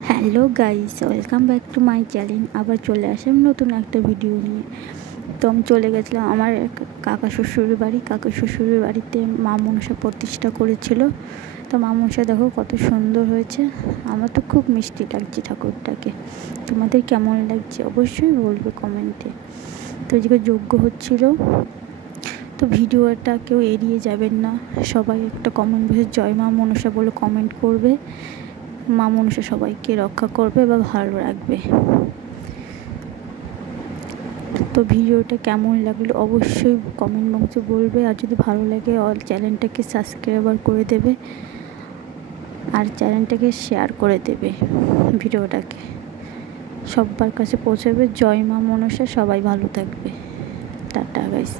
Hello guys, welcome back to my channel. আবার চলে আসলাম নতুন একটা ভিডিও নিয়ে। তো আমি চলে গেছিলাম আমার কাকা শ্বশুরের বাড়ি। কাকা শ্বশুরের বাড়িতে মা মনসা প্রতিষ্ঠা করেছিল। তো মা মনসা দেখো কত সুন্দর হয়েছে। আমার তো খুব মিষ্টি লাগছে ঠাকুরটাকে। তোমাদের কেমন লাগছে অবশ্যই বলবে কমেন্টে। তো এদিকে যজ্ঞ হচ্ছিল, তো ভিডিওটা কেউ এড়িয়ে যাবেন না। সবাই একটা কমেন্ট বসে জয় মা মনসা বলে কমেন্ট করবে। মা মনসা সবাইকে রক্ষা করবে বা ভালো রাখবে। তো ভিডিওটা কেমন লাগলো অবশ্যই কমেন্ট বক্সে বলবে। আর যদি ভালো লাগে চ্যানেলটাকে সাবস্ক্রাইব করে দেবে আর চ্যানেলটাকে শেয়ার করে দেবে। ভিডিওটাকে সবার কাছে পৌঁছাবে। জয় মা মনসা, সবাই ভালো থাকবে। Tata guys.